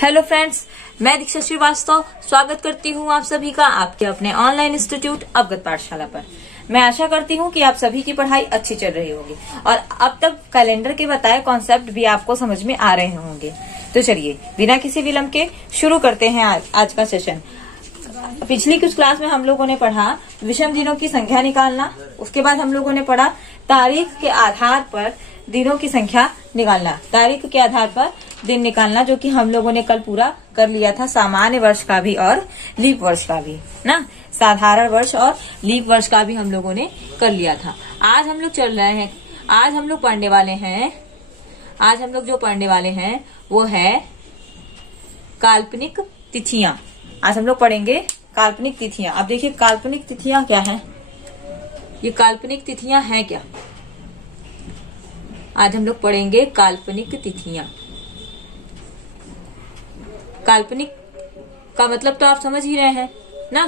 Hello friends, मैं दीक्षा श्रीवास्तव स्वागत करती हूँ आप सभी का आपके अपने ऑनलाइन इंस्टीट्यूट अवगत पाठशाला पर। मैं आशा करती हूँ कि आप सभी की पढ़ाई अच्छी चल रही होगी और अब तक कैलेंडर के बताए कॉन्सेप्ट भी आपको समझ में आ रहे होंगे। तो चलिए बिना किसी विलंब के शुरू करते हैं आज का सेशन। पिछली कुछ क्लास में हम लोगों ने पढ़ा विषम दिनों की संख्या निकालना। उसके बाद हम लोगों ने पढ़ा तारीख के आधार पर दिनों की संख्या निकालना, तारीख के आधार पर दिन निकालना, जो कि हम लोगों ने कल पूरा कर लिया था। सामान्य वर्ष का भी और लीप वर्ष का भी ना, साधारण वर्ष और लीप वर्ष का भी हम लोगों ने कर लिया था। आज हम लोग चल रहे हैं, आज हम लोग पढ़ने वाले हैं, आज हम लोग जो पढ़ने वाले हैं वो है काल्पनिक तिथियां। आज हम लोग पढ़ेंगे काल्पनिक तिथियां। अब देखिए काल्पनिक तिथियां क्या है, ये काल्पनिक तिथियां हैं क्या। आज हम लोग पढ़ेंगे काल्पनिक तिथियां। काल्पनिक का मतलब तो आप समझ ही रहे हैं ना,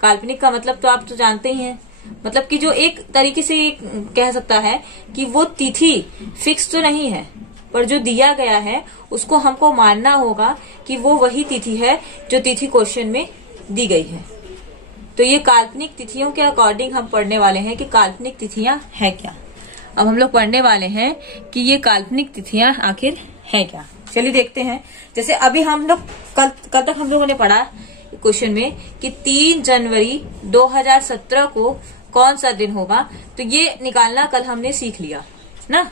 काल्पनिक का मतलब तो आप तो जानते ही हैं। मतलब कि जो एक तरीके से कह सकता है कि वो तिथि फिक्स तो नहीं है, पर जो दिया गया है उसको हमको मानना होगा कि वो वही तिथि है जो तिथि क्वेश्चन में दी गई है। तो ये काल्पनिक तिथियों के अकॉर्डिंग हम पढ़ने वाले हैं कि काल्पनिक तिथियां है क्या। अब हम लोग पढ़ने वाले हैं कि ये काल्पनिक तिथियां आखिर है क्या। चलिए देखते हैं। जैसे अभी हम लोग कल तक हम लोगों ने पढ़ा क्वेश्चन में कि 3 जनवरी 2017 को कौन सा दिन होगा, तो ये निकालना कल हमने सीख लिया ना।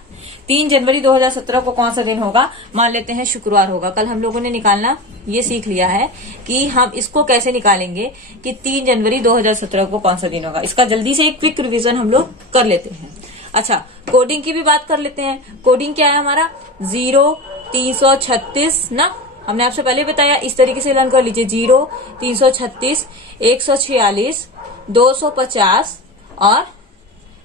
3 जनवरी 2017 को कौन सा दिन होगा, मान लेते हैं शुक्रवार होगा। कल हम लोगों ने निकालना ये सीख लिया है कि हम इसको कैसे निकालेंगे कि 3 जनवरी 2017 को कौन सा दिन होगा। इसका जल्दी से एक क्विक रिवीजन हम लोग कर लेते हैं। अच्छा, कोडिंग की भी बात कर लेते हैं। कोडिंग क्या है हमारा 0 336 ना, हमने आपसे पहले बताया। इस तरीके से लर्न कर लीजिए 0 336 146 250 और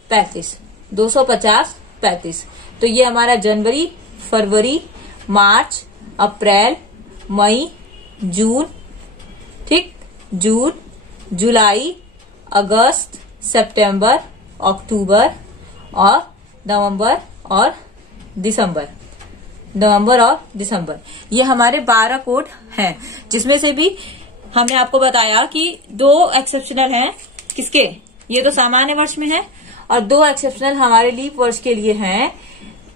35 250 35। तो ये हमारा जनवरी, फरवरी, मार्च, अप्रैल, मई, जून, ठीक, जून, जुलाई, अगस्त, सितंबर, अक्टूबर और नवंबर और दिसंबर। नवंबर और दिसंबर ये हमारे 12 कोड हैं, जिसमें से भी हमने आपको बताया कि 2 एक्सेप्शनल हैं। किसके, ये तो सामान्य वर्ष में है, और 2 एक्सेप्शनल हमारे लीप वर्ष के लिए हैं,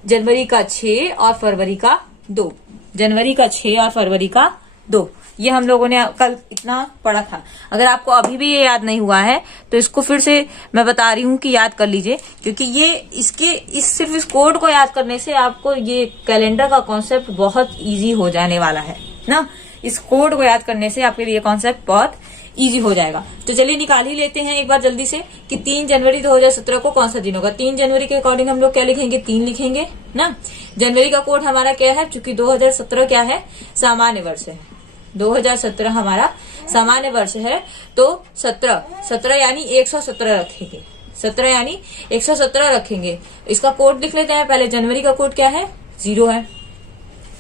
जनवरी का 6 और फरवरी का 2। जनवरी का 6 और फरवरी का 2, ये हम लोगों ने कल इतना पढ़ा था। अगर आपको अभी भी ये याद नहीं हुआ है तो इसको फिर से मैं बता रही हूँ कि याद कर लीजिए, क्योंकि ये सिर्फ इस कोड को याद करने से आपको ये कैलेंडर का कॉन्सेप्ट बहुत इजी हो जाने वाला है ना। इस कोड को याद करने से आपके लिए कॉन्सेप्ट बहुत इजी हो जाएगा। तो चलिए निकाल ही लेते हैं एक बार जल्दी से कि 3 जनवरी 2017 को कौन सा दिन होगा। 3 जनवरी के अकॉर्डिंग हम लोग क्या लिखेंगे, 3 लिखेंगे ना। जनवरी का कोड हमारा क्या है, चूंकि 2017 क्या है, सामान्य वर्ष है। 2017 हमारा सामान्य वर्ष है, तो 17 यानी 117 रखेंगे। 17 यानी 117 रखेंगे। इसका कोड लिख लेते हैं पहले। जनवरी का कोड क्या है, 0 है।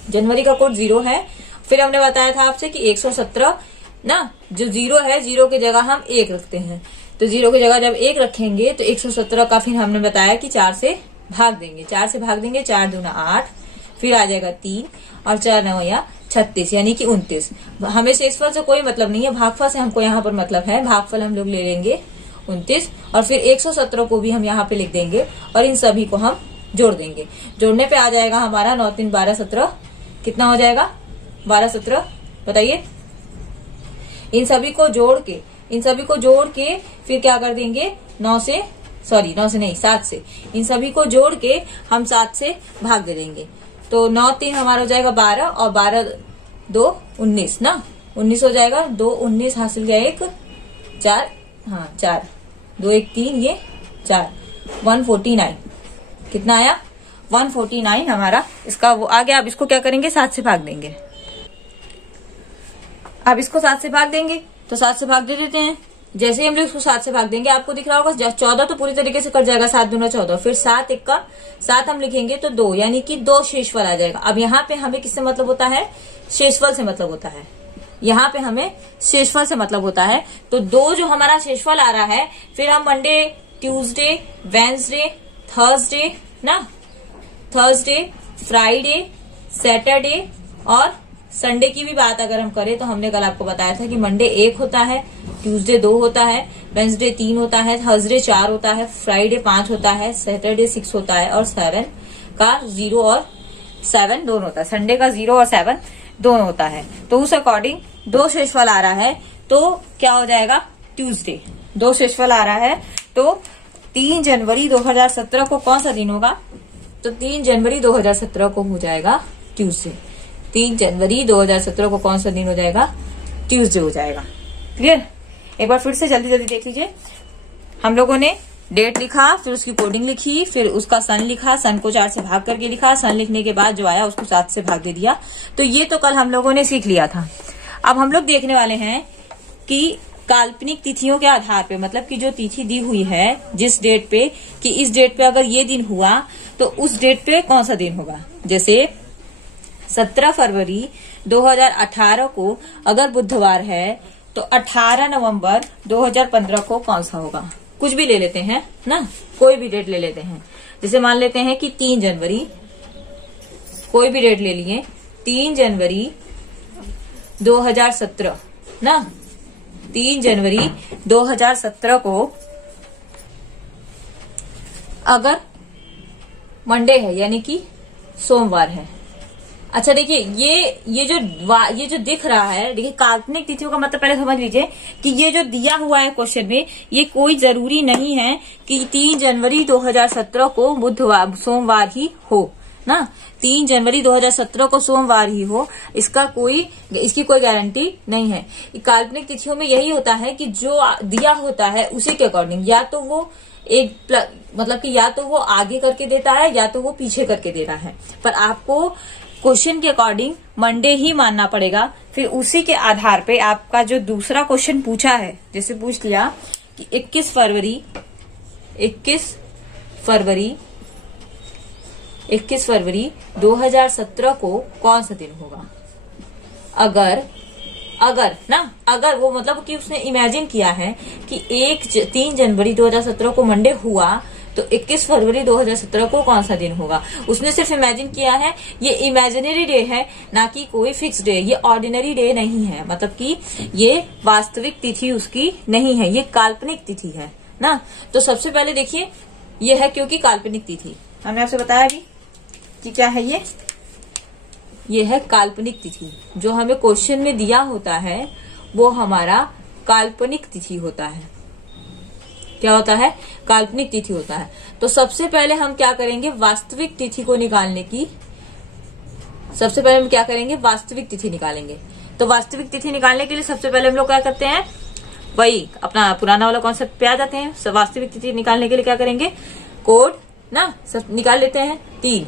जनवरी का कोड 0 है। फिर हमने बताया था आपसे कि 117 ना, जो 0 है, 0 की जगह हम 1 रखते हैं। तो 0 की जगह जब 1 रखेंगे तो 117 का फिर हमने बताया कि 4 से भाग देंगे। 4 से भाग देंगे, 4 दूना 8, फिर आ जाएगा 3 और 4 9 36 यानी कि 29। हमें शेषफल से कोई मतलब नहीं है, भागफल से हमको यहाँ पर मतलब है। भागफल हम लोग ले लेंगे 29 और फिर 117 को भी हम यहाँ पे लिख देंगे और इन सभी को हम जोड़ देंगे। जोड़ने पे आ जाएगा हमारा 9 3 12 17। कितना हो जाएगा, 12 17 बताइए। इन सभी को जोड़ के फिर क्या कर देंगे, 9 से नहीं 7 से, इन सभी को जोड़ के हम 7 से भाग दे देंगे। तो 9 3 हमारा हो जाएगा 12 और 12 2 19 ना, 19 हो जाएगा। 2 19 हासिल गया 1 4, हाँ 4 2 1 3, ये 4 149। कितना आया, 149 हमारा इसका वो आ गया। अब इसको क्या करेंगे, 7 से भाग देंगे। अब इसको 7 से भाग देंगे तो 7 से भाग दे देते हैं। जैसे ही हम लोग इसको 7 से भाग देंगे, आपको दिख रहा होगा 14 तो पूरी तरीके से कट जाएगा, 7 दूना 14, फिर 7 1 का 7 हम लिखेंगे तो 2 यानी कि 2 शेषफल आ जाएगा। अब यहाँ पे हमें किससे मतलब होता है, शेषफल से मतलब होता है। यहाँ पे हमें शेषफल से मतलब होता है। तो 2 जो हमारा शेषफल आ रहा है, फिर हम Monday, Tuesday, Wednesday, Thursday, Friday, Saturday और संडे की भी बात अगर हम करें तो हमने कल आपको बताया था कि मंडे 1 होता है, ट्यूसडे 2 होता है, वेंसडे 3 होता है, थर्सडे 4 होता है, फ्राइडे 5 होता है, सैटरडे 6 होता है और 7 का 0 और 7 दोनों होता है। संडे का 0 और 7 दोनों होता है। तो उस अकॉर्डिंग 2 शेषफल आ रहा है तो क्या हो जाएगा, ट्यूसडे। 2 शेषफल आ रहा है तो 3 जनवरी 2017 को कौन सा दिन होगा, तो 3 जनवरी 2017 को हो जाएगा ट्यूसडे। 3 जनवरी 2017 को कौन सा दिन हो जाएगा, ट्यूसडे हो जाएगा। क्लियर। एक बार फिर से जल्दी जल्दी देख लीजिए। हम लोगों ने डेट लिखा, फिर उसकी कोडिंग लिखी, फिर उसका सन लिखा, सन को 4 से भाग करके लिखा, सन लिखने के बाद जो आया उसको 7 से भाग दे दिया। तो ये तो कल हम लोगों ने सीख लिया था। अब हम लोग देखने वाले हैं कि काल्पनिक तिथियों के आधार पे, मतलब कि जो तिथि दी हुई है जिस डेट पे, कि इस डेट पे अगर ये दिन हुआ तो उस डेट पे कौन सा दिन होगा। जैसे 17 फरवरी 2018 को अगर बुधवार है तो 18 नवंबर 2015 को कौन सा होगा। कुछ भी ले लेते हैं ना, कोई भी डेट ले लेते हैं। जैसे मान लेते हैं कि 3 जनवरी, कोई भी डेट ले लिए, 3 जनवरी 2017 ना, 3 जनवरी 2017 को अगर मंडे है यानी कि सोमवार है। अच्छा देखिए, ये जो दिख रहा है, देखिए काल्पनिक तिथियों का मतलब पहले समझ लीजिए कि ये जो दिया हुआ है क्वेश्चन में, ये कोई जरूरी नहीं है कि 3 जनवरी 2017 को बुधवार सोमवार ही हो ना। 3 जनवरी 2017 को सोमवार ही हो, इसकी कोई गारंटी नहीं है। काल्पनिक तिथियों में यही होता है कि जो दिया होता है उसी के अकॉर्डिंग या तो वो मतलब कि या तो वो आगे करके देता है या तो वो पीछे करके दे रहा है, पर आपको क्वेश्चन के अकॉर्डिंग मंडे ही मानना पड़ेगा। फिर उसी के आधार पे आपका जो दूसरा क्वेश्चन पूछा है, जैसे पूछ लिया कि 21 फरवरी 2017 को कौन सा दिन होगा। अगर वो मतलब कि उसने इमेजिन किया है कि 3 जनवरी 2017 को मंडे हुआ तो 21 फरवरी 2017 को कौन सा दिन होगा। उसने सिर्फ इमेजिन किया है, ये इमेजिनरी डे है ना कि कोई फिक्स डे, ये ऑर्डिनरी डे नहीं है, मतलब कि ये वास्तविक तिथि उसकी नहीं है, ये काल्पनिक तिथि है ना। तो सबसे पहले देखिए, ये है क्योंकि काल्पनिक तिथि, हमने आपसे बताया अभी कि क्या है ये है काल्पनिक तिथि। जो हमें क्वेश्चन में दिया होता है वो हमारा काल्पनिक तिथि होता है। क्या होता है, काल्पनिक तिथि होता है। तो सबसे पहले हम क्या करेंगे, वास्तविक तिथि को निकालने की, सबसे पहले हम क्या करेंगे, वास्तविक तिथि निकालेंगे। तो वास्तविक तिथि निकालने के लिए सबसे पहले हम लोग क्या करते हैं, वही अपना पुराना वाला कॉन्सेप्ट पे आ जाते हैं। वास्तविक तिथि निकालने के लिए क्या करेंगे, कोड ना सब निकाल लेते हैं 3।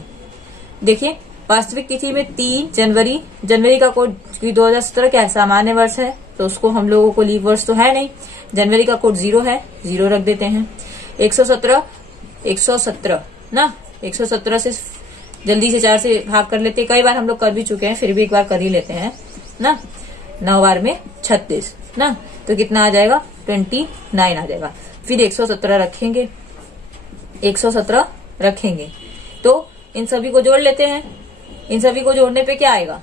देखिए वास्तविक तिथि में 3 जनवरी का कोड 2017 क्या है, सामान्य वर्ष है, तो उसको हम लोगों को लीव वर्ष तो है नहीं। जनवरी का कोड 0 है, 0 रख देते हैं। 117 ना, 117 से जल्दी से 4 से भाग कर लेते हैं, कई बार हम लोग कर भी चुके हैं, फिर भी एक बार कर ही लेते हैं ना। 9 बार में 36 ना, तो कितना आ जाएगा, 29 आ जाएगा। फिर 117 रखेंगे तो इन सभी को जोड़ लेते हैं। इन सभी को जोड़ने पे क्या आएगा,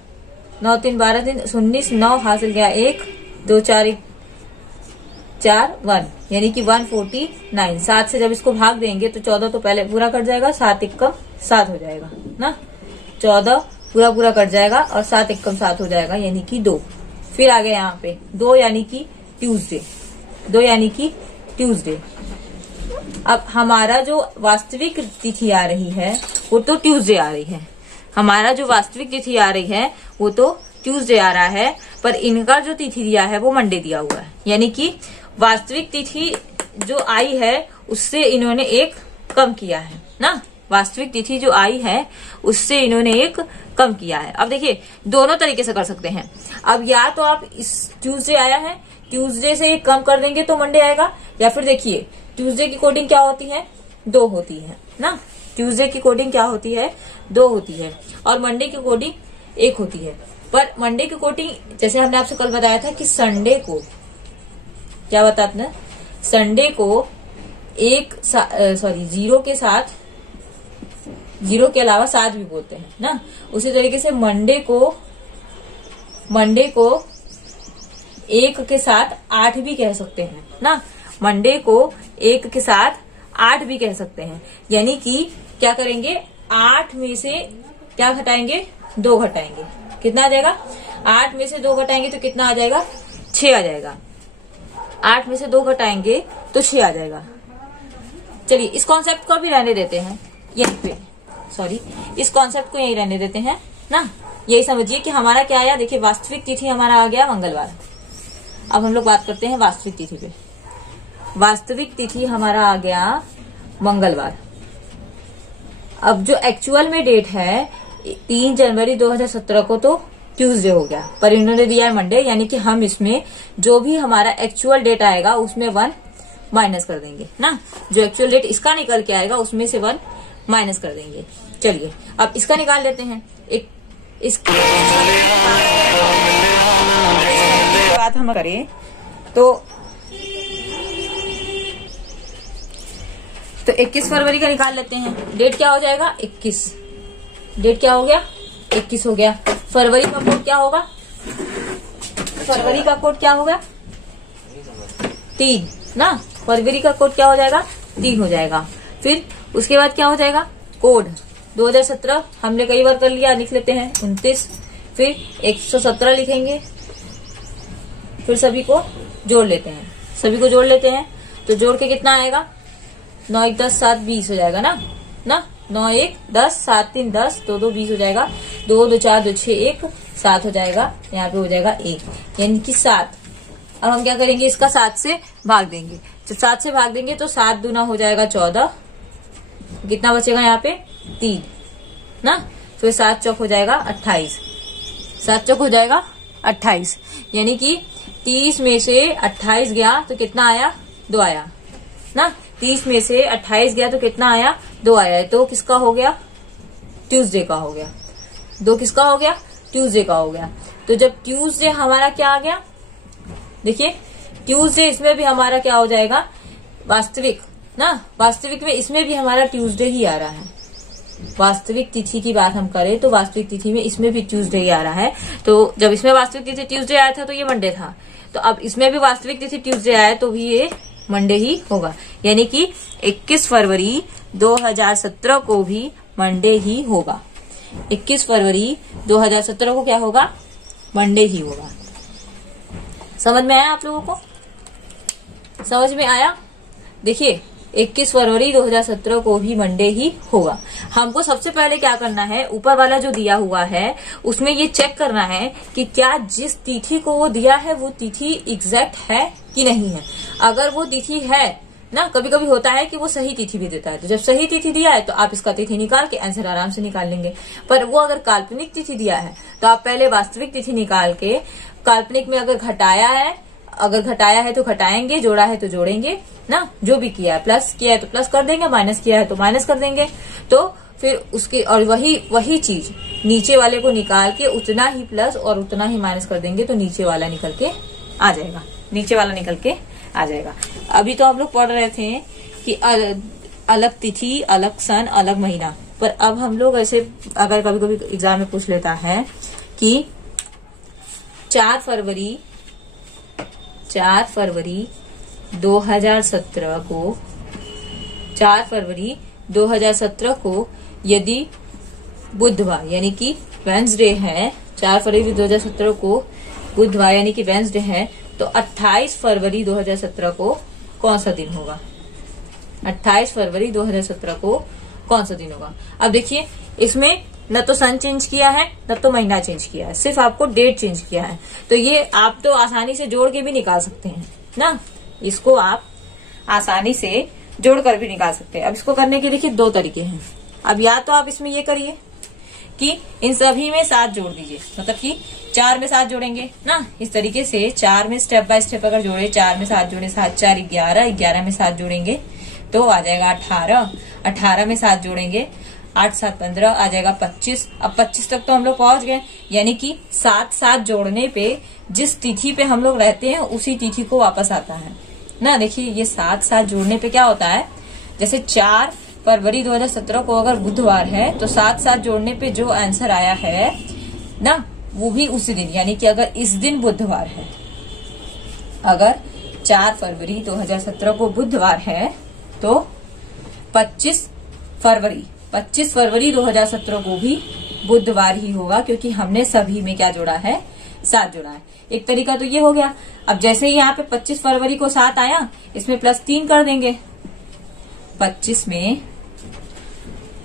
9 3 12 3 19, 9 हासिल गया 1 2 4 1 यानी कि 149। 7 से जब इसको भाग देंगे तो 14 तो पहले पूरा कट जाएगा, 7 एकम 7 हो जाएगा ना। 14 पूरा कट जाएगा और 7 एकम 7 हो जाएगा यानी कि 2। फिर आ गया यहाँ पे 2 यानी कि ट्यूसडे। अब हमारा जो वास्तविक तिथि आ रही है वो तो ट्यूसडे आ रही है, हमारा जो वास्तविक तिथि आ रही है वो तो ट्यूसडे आ रहा है, पर इनका जो तिथि दिया है वो मंडे दिया हुआ है। यानी कि वास्तविक तिथि जो आई है उससे इन्होंने 1 कम किया है ना। वास्तविक तिथि जो आई है उससे इन्होंने 1 कम किया है। अब देखिए दोनों तरीके से कर सकते हैं। अब या तो आप इस ट्यूसडे आया है, ट्यूसडे से 1 कम कर देंगे तो मंडे आएगा, या फिर देखिए ट्यूसडे की कोडिंग क्या होती है, 2 होती है ना। ट्यूसडे की कोडिंग क्या होती है, 2 होती है, और मंडे की कोडिंग 1 होती है। पर मंडे की कोडिंग जैसे हमने आपसे कल बताया था कि संडे को क्या बताते हैं, संडे को 0 के साथ, 0 के अलावा 7 भी बोलते हैं ना। उसी तरीके से मंडे को मंडे को 1 के साथ 8 भी कह सकते हैं ना, मंडे को 1 के साथ 8 भी कह सकते हैं। यानी कि क्या करेंगे, 8 में से क्या घटाएंगे, 2 घटाएंगे, कितना आ जाएगा, 8 में से 2 घटाएंगे तो कितना आ जाएगा, 6 आ जाएगा। 8 में से 2 घटाएंगे तो 6 आ जाएगा। चलिए इस कॉन्सेप्ट को भी रहने देते हैं यहीं पे, सॉरी इस कॉन्सेप्ट को यहीं रहने देते हैं ना। यही समझिए कि हमारा क्या आया, देखिए वास्तविक तिथि हमारा आ गया मंगलवार। अब हम लोग बात करते हैं वास्तविक तिथि पे। वास्तविक तिथि हमारा आ गया मंगलवार। अब जो एक्चुअल में डेट है 3 जनवरी 2017 को तो ट्यूसडे हो गया, पर इन्होंने दिया है मंडे, यानी कि हम इसमें जो भी हमारा एक्चुअल डेट आएगा उसमें 1 माइनस कर देंगे ना। जो एक्चुअल डेट इसका निकल के आएगा उसमें से 1 माइनस कर देंगे। चलिए अब इसका निकाल लेते हैं। एक इसकी बात हम करें तो 21 फरवरी का निकाल लेते हैं। डेट क्या हो जाएगा, 21। डेट क्या हो गया, 21 हो गया। फरवरी का कोड क्या होगा, फरवरी का कोड क्या होगा, 3 ना। फरवरी का कोड क्या हो जाएगा, 3 हो जाएगा। फिर उसके बाद क्या हो जाएगा, कोड 2017 हमने कई बार कर लिया, लिख लेते हैं 29। फिर 117 लिखेंगे, फिर सभी को जोड़ लेते हैं, सभी को जोड़ लेते हैं तो जोड़ के कितना आएगा, 9 1 10 7 20 हो जाएगा ना 9 1 10 7 3 10 2 2 20 हो जाएगा। 2 2 4 2 6 1 7 हो जाएगा। यहाँ पे हो जाएगा 1, यानी कि 7। अब हम क्या करेंगे, इसका 7 से भाग देंगे। जब 7 से भाग देंगे तो 7 दूना हो जाएगा 14, कितना बचेगा यहाँ पे 3 ना। फिर 7 चौक हो जाएगा 28, 7 चौक हो जाएगा 28, यानी कि 30 में से 28 गया तो कितना आया, 2 आया ना। 30 में से 28 गया तो कितना आया, 2 आया। तो किसका हो गया, ट्यूसडे का हो गया। 2 किसका हो गया, ट्यूसडे का हो गया। तो जब ट्यूसडे हमारा क्या आ गया, देखिए ट्यूसडे इसमें भी हमारा क्या हो जाएगा, वास्तविक ना। वास्तविक में इसमें भी हमारा ट्यूसडे ही आ रहा है। वास्तविक तिथि की बात हम करें तो वास्तविक तिथि में इसमें भी ट्यूसडे ही आ रहा है। तो जब इसमें वास्तविक तिथि ट्यूसडे आया था तो ये मंडे था, तो अब इसमें भी वास्तविक तिथि ट्यूसडे आया तो भी ये मंडे ही होगा। यानी कि 21 फरवरी 2017 को भी मंडे ही होगा। 21 फरवरी 2017 को क्या होगा, मंडे ही होगा। समझ में आया आप लोगों को, समझ में आया। देखिए 21 फरवरी 2017 को भी मंडे ही होगा। हमको सबसे पहले क्या करना है, ऊपर वाला जो दिया हुआ है उसमें ये चेक करना है कि क्या जिस तिथि को वो दिया है वो तिथि एग्जैक्ट है कि नहीं है। अगर वो तिथि है ना, कभी कभी होता है कि वो सही तिथि भी देता है, तो जब सही तिथि दिया है तो आप इसका तिथि निकाल के आंसर आराम से निकाल लेंगे। पर वो अगर काल्पनिक तिथि दिया है तो आप पहले वास्तविक तिथि निकाल के, काल्पनिक में अगर घटाया है तो घटाएंगे, जोड़ा है तो जोड़ेंगे ना, जो भी किया है, प्लस किया है तो प्लस कर देंगे, माइनस किया है तो माइनस कर देंगे। तो फिर उसके और वही चीज नीचे वाले को निकाल के उतना ही प्लस और उतना ही माइनस कर देंगे तो नीचे वाला निकल के आ जाएगा, नीचे वाला निकल के आ जाएगा। अभी तो हम लोग पढ़ रहे थे कि अलग तिथि, अलग सन, अलग महीना, पर अब हम लोग ऐसे अगर कभी कभी एग्जाम में पूछ लेता है कि 4 फरवरी 2017 को 4 फरवरी 2017 को यदि बुधवार यानी कि वेंसडे है, 4 फरवरी 2017 को बुधवार यानी कि वेंसडे है, तो 28 फरवरी 2017 को कौन सा दिन होगा, 28 फरवरी 2017 को कौन सा दिन होगा। अब देखिए इसमें न तो सन चेंज किया है न तो महीना चेंज किया है, सिर्फ आपको डेट चेंज किया है। तो ये आप तो आसानी से जोड़ के भी निकाल सकते हैं ना, इसको आप आसानी से जोड़ कर भी निकाल सकते हैं। अब इसको करने के देखिए 2 तरीके हैं। अब या तो आप इसमें ये करिए कि इन सभी में 7 जोड़ दीजिए, मतलब कि 4 में 7 जोड़ेंगे ना, इस तरीके से 4 में स्टेप बाय स्टेप अगर जोड़े, 4 में 7 जोड़े, 7 4 11, 11 में 7 जोड़ेंगे तो आ जाएगा 18, 18 में 7 जोड़ेंगे 8 7 15 आ जाएगा 25। अब 25 तक तो हम लोग पहुंच गए, यानी कि 7 7 जोड़ने पे जिस तिथि पे हम लोग रहते हैं उसी तिथि को वापस आता है ना। देखिए ये 7 7 जोड़ने पे क्या होता है, जैसे 4 फरवरी 2017 को अगर बुधवार है तो 7 7 जोड़ने पे जो आंसर आया है ना वो भी उसी दिन, यानी कि अगर इस दिन बुधवार है, अगर 4 फरवरी 2017 को बुधवार है तो 25 फरवरी 2017 को भी बुधवार ही होगा, क्योंकि हमने सभी में क्या जोड़ा है, 7 जोड़ा है। एक तरीका तो ये हो गया। अब जैसे ही यहाँ पे 25 फरवरी को 7 आया, इसमें +3 कर देंगे। 25 में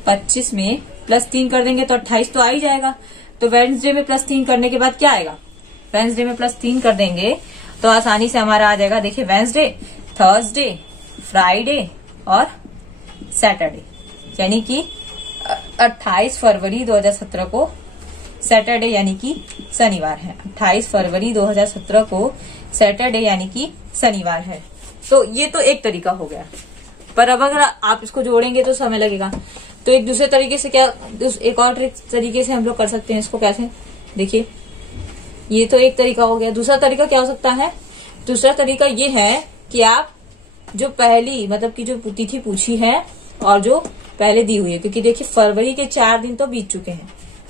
+3 कर देंगे तो 28 तो आ ही जाएगा। तो वेडनेसडे में +3 करने के बाद क्या आएगा, वेडनेसडे में +3 कर देंगे तो आसानी से हमारा आ जाएगा। देखिए वेडनेसडे, थर्सडे, फ्राइडे और सैटरडे, यानी कि 28 फरवरी 2017 को सैटरडे यानी कि शनिवार है। 28 फरवरी 2017 को सैटरडे यानी कि शनिवार है। तो ये तो एक तरीका हो गया, पर अब अगर आप इसको जोड़ेंगे तो समय लगेगा। तो एक दूसरे तरीके से क्या, एक और तरीके से हम लोग कर सकते हैं इसको। कैसे, देखिए ये तो एक तरीका हो गया। दूसरा तरीका क्या हो सकता है, दूसरा तरीका ये है कि आप जो पहली मतलब की जो तिथि पूछी है और जो पहले दी हुई है, क्योंकि देखिए फरवरी के 4 दिन तो बीत चुके हैं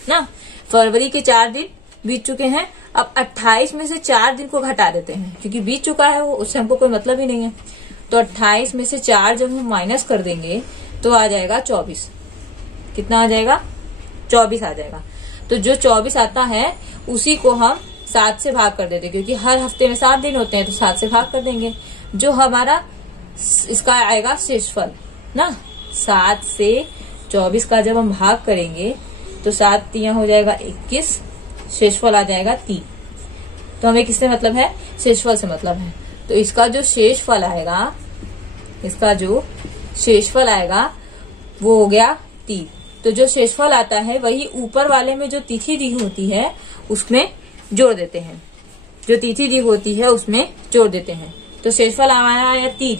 ना, फरवरी के 4 दिन बीत चुके हैं। अब 28 में से 4 दिन को घटा देते हैं, क्योंकि बीत चुका है वो, उससे हमको कोई मतलब ही नहीं है। तो 28 में से 4 जब हम माइनस कर देंगे तो आ जाएगा 24। कितना आ जाएगा, 24 आ जाएगा। तो जो 24 आता है उसी को हम 7 से भाग कर देते, क्योंकि हर हफ्ते में 7 दिन होते हैं, तो 7 से भाग कर देंगे। जो हमारा इसका आएगा शेषफल ना, 7 से 24 का जब हम भाग करेंगे तो 7 तियां हो जाएगा 21, शेषफल आ जाएगा 3। तो हमें किससे मतलब है, शेषफल से मतलब है। तो इसका जो शेषफल आएगा, इसका जो शेषफल आएगा वो हो गया 3। तो जो शेषफल आता है वही ऊपर वाले में जो तिथि दी होती है उसमें जोड़ देते हैं, जो तिथि दी होती है उसमें जोड़ देते हैं। तो शेषफल हमारा आया 3,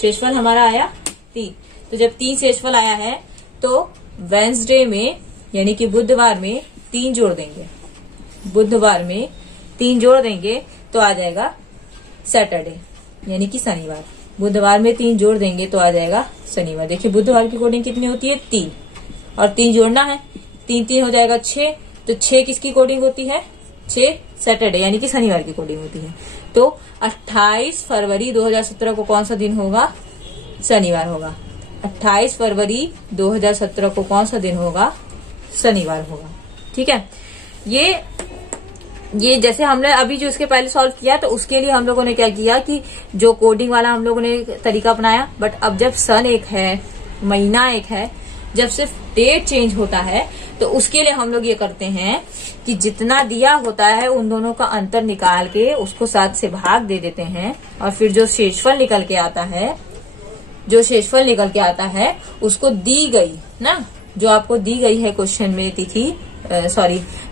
शेषफल हमारा आया 3। तो जब 3 शेषफल आया है तो वेडनेसडे में यानी कि बुधवार में 3 जोड़ देंगे, बुधवार में 3 जोड़ देंगे तो आ जाएगा सैटरडे यानी कि शनिवार। बुधवार में 3 जोड़ देंगे तो आ जाएगा शनिवार। देखिए बुधवार की कोडिंग कितनी होती है, 3, और 3 जोड़ना है, 3 हो जाएगा 6। तो 6 किसकी कोडिंग होती है, 6 सैटरडे यानी कि शनिवार की कोडिंग होती है। तो 28 फरवरी 2017 को कौन सा दिन होगा, शनिवार होगा। 28 फरवरी 2017 को कौन सा दिन होगा, शनिवार होगा। ठीक है, ये जैसे हमने अभी जो इसके पहले सॉल्व किया तो उसके लिए हम लोगों ने क्या किया कि जो कोडिंग वाला हम लोगों ने तरीका अपनाया। बट अब जब सन एक है, महीना एक है, जब सिर्फ डेट चेंज होता है तो उसके लिए हम लोग ये करते हैं कि जितना दिया होता है उन दोनों का अंतर निकाल के उसको 7 से भाग दे देते हैं, और फिर जो शेषफल निकल के आता है, जो शेषफल निकल के आता है उसको दी गई ना, जो आपको दी गई है क्वेश्चन में तिथि,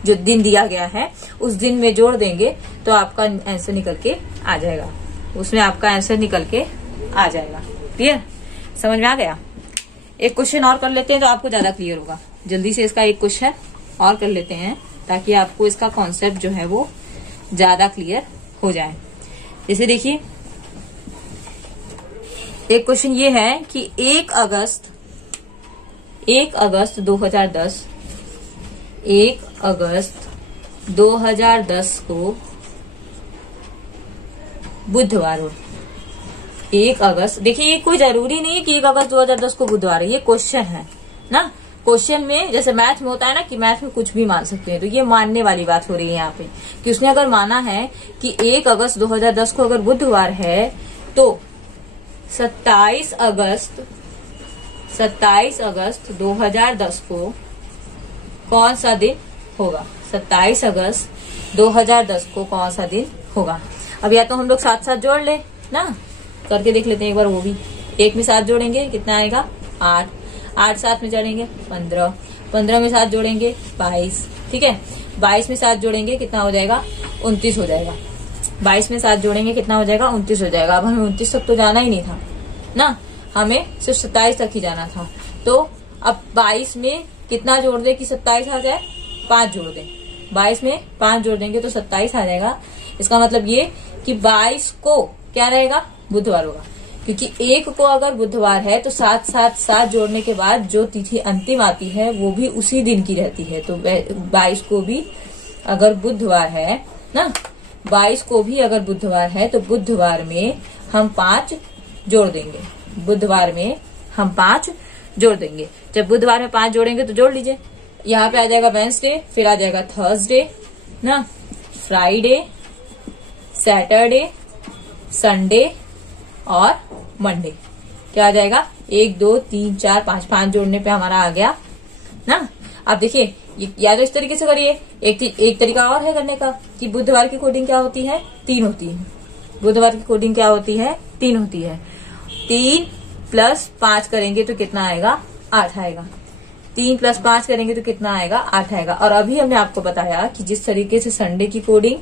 जो दिन दिया गया है उस दिन में जोड़ देंगे तो आपका आंसर निकल के आ जाएगा, उसमें आपका आंसर निकल के आ जाएगा। क्लियर, समझ में आ गया। एक क्वेश्चन और कर लेते हैं तो आपको ज्यादा क्लियर होगा। जल्दी से इसका एक क्वेश्चन और कर लेते हैं ताकि आपको इसका कॉन्सेप्ट जो है वो ज्यादा क्लियर हो जाए। जैसे देखिए एक क्वेश्चन ये है कि 1 अगस्त 2010 को बुधवार हो। 1 अगस्त, देखिए ये कोई जरूरी नहीं है कि 1 अगस्त 2010 को बुधवार है, ये क्वेश्चन है ना। क्वेश्चन में जैसे मैथ में होता है ना कि मैथ में कुछ भी मान सकते हैं, तो ये मानने वाली बात हो रही है यहाँ पे कि उसने अगर माना है कि 1 अगस्त 2010 को अगर बुधवार है तो 27 अगस्त 2010 को कौन सा दिन होगा, 27 अगस्त 2010 को कौन सा दिन होगा। अब या तो हम लोग साथ साथ जोड़ ले ना, करके देख लेते हैं एक बार वो भी। 1 में 7 जोड़ेंगे कितना आएगा, 8, 8 7 में जोड़ेंगे 15, 15 में 7 जोड़ेंगे 22, ठीक है। 22 में 7 जोड़ेंगे कितना हो जाएगा, 29 हो जाएगा। 22 में 7 जोड़ेंगे कितना हो जाएगा, 29 हो जाएगा। अब हमें 29 तक तो जाना ही नहीं था ना, हमें सिर्फ 27 तक ही जाना था। तो अब 22 में कितना जोड़ दे कि 27 आ जाए, 5 जोड़ दें। 22 में 5 जोड़ देंगे तो 27 आ जाएगा। इसका मतलब ये कि 22 को क्या रहेगा, बुधवार होगा, क्योंकि 1 को अगर बुधवार है तो 7 7 7 जोड़ने के बाद जो तिथि अंतिम आती है वो भी उसी दिन की रहती है। तो 22 को भी अगर बुधवार है ना, 22 को भी अगर बुधवार है तो बुधवार में हम 5 जोड़ देंगे। बुधवार में हम 5 जोड़ देंगे। जब बुधवार में 5 जोड़ेंगे तो जोड़ लीजिए, यहाँ पे आ जाएगा वेडनेसडे, फिर आ जाएगा थर्सडे ना, फ्राइडे, सैटरडे, संडे और मंडे। क्या आ जाएगा, 1 2 3 4 5 जोड़ने पे हमारा आ गया ना। अब देखिए, या तो इस तरीके से करिए, एक तरीका और है करने का कि बुधवार की कोडिंग क्या होती है, 3 होती है। बुधवार की कोडिंग क्या होती है, 3 होती है। 3 + 5 करेंगे तो कितना आएगा, 8 आएगा। 3 + 5 करेंगे तो कितना आएगा, 8 आएगा। और अभी हमने आपको बताया कि जिस तरीके से संडे की कोडिंग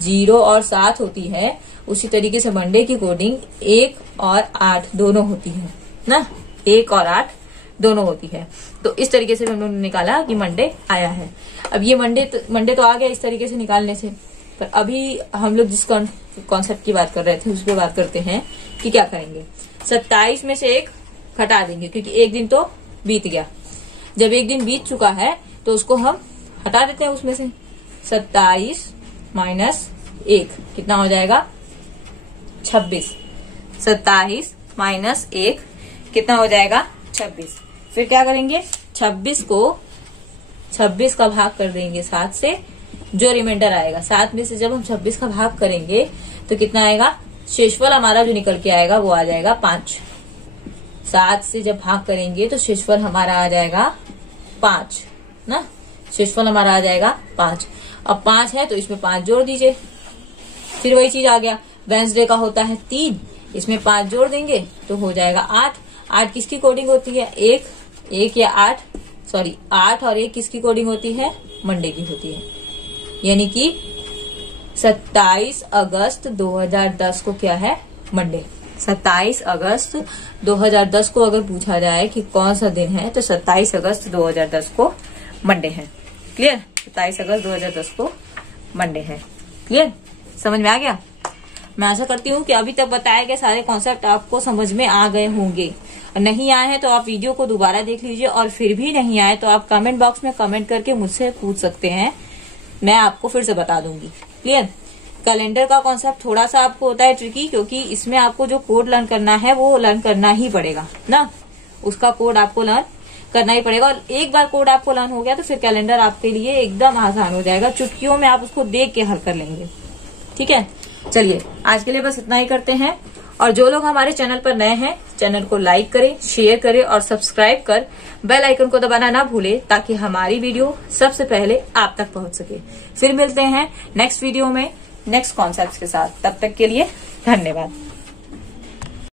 0 और 7 होती है, उसी तरीके से मंडे की कोडिंग 1 और 8 दोनों होती है ना, 1 और 8 दोनों होती है। तो इस तरीके से हम लोगों ने निकाला कि मंडे आया है। अब ये मंडे तो आ गया इस तरीके से निकालने से, पर अभी हम लोग जिस कॉन्सेप्ट की बात कर रहे थे उस पर बात करते हैं कि क्या करेंगे। 27 में से 1 हटा देंगे, क्योंकि एक दिन तो बीत गया। जब एक दिन बीत चुका है तो उसको हम हटा देते हैं उसमें से। 27 - 1 कितना हो जाएगा, 26। 27 - 1 कितना हो जाएगा, 26। फिर क्या करेंगे, 26 का भाग कर देंगे 7 से, जो रिमाइंडर आएगा 7 में से जब हम 26 का भाग करेंगे तो कितना आएगा, शेषफल हमारा जो निकल के आएगा वो आ जाएगा 5। 7 से जब भाग करेंगे तो शेषफल हमारा आ जाएगा 5 ना, शेषफल हमारा आ जाएगा 5। अब 5 है तो इसमें 5 जोड़ दीजिए। फिर वही चीज आ गया, वेडनेसडे का होता है 3, इसमें 5 जोड़ देंगे तो हो जाएगा 8। 8 किसकी कोडिंग होती है, 1 या 8 और 1 किसकी कोडिंग होती है, मंडे की होती है। यानी कि 27 अगस्त 2010 को क्या है, मंडे। 27 अगस्त 2010 को अगर पूछा जाए कि कौन सा दिन है तो 27 अगस्त 2010 को मंडे है। क्लियर, 27 अगस्त 2010 को मंडे है। क्लियर, समझ में आ गया। मैं आशा करती हूँ कि अभी तक बताए गए सारे कॉन्सेप्ट आपको समझ में आ गए होंगे। नहीं आए हैं तो आप वीडियो को दोबारा देख लीजिए, और फिर भी नहीं आए तो आप कमेंट बॉक्स में कमेंट करके मुझसे पूछ सकते हैं, मैं आपको फिर से बता दूंगी। क्लियर। कैलेंडर का कॉन्सेप्ट थोड़ा सा आपको होता है ट्रिकी, क्योंकि इसमें आपको जो कोड लर्न करना है वो लर्न करना ही पड़ेगा ना, उसका कोड आपको लर्न करना ही पड़ेगा। और एक बार कोड आपको लर्न हो गया तो फिर कैलेंडर आपके लिए एकदम आसान हो जाएगा, चुटकियों में आप उसको देख के हल कर लेंगे। ठीक है, चलिए आज के लिए बस इतना ही करते हैं। और जो लोग हमारे चैनल पर नए हैं, चैनल को लाइक करें, शेयर करें और सब्सक्राइब कर बेल आइकन को दबाना ना भूलें, ताकि हमारी वीडियो सबसे पहले आप तक पहुंच सके। फिर मिलते हैं नेक्स्ट वीडियो में नेक्स्ट कॉन्सेप्ट के साथ। तब तक के लिए धन्यवाद।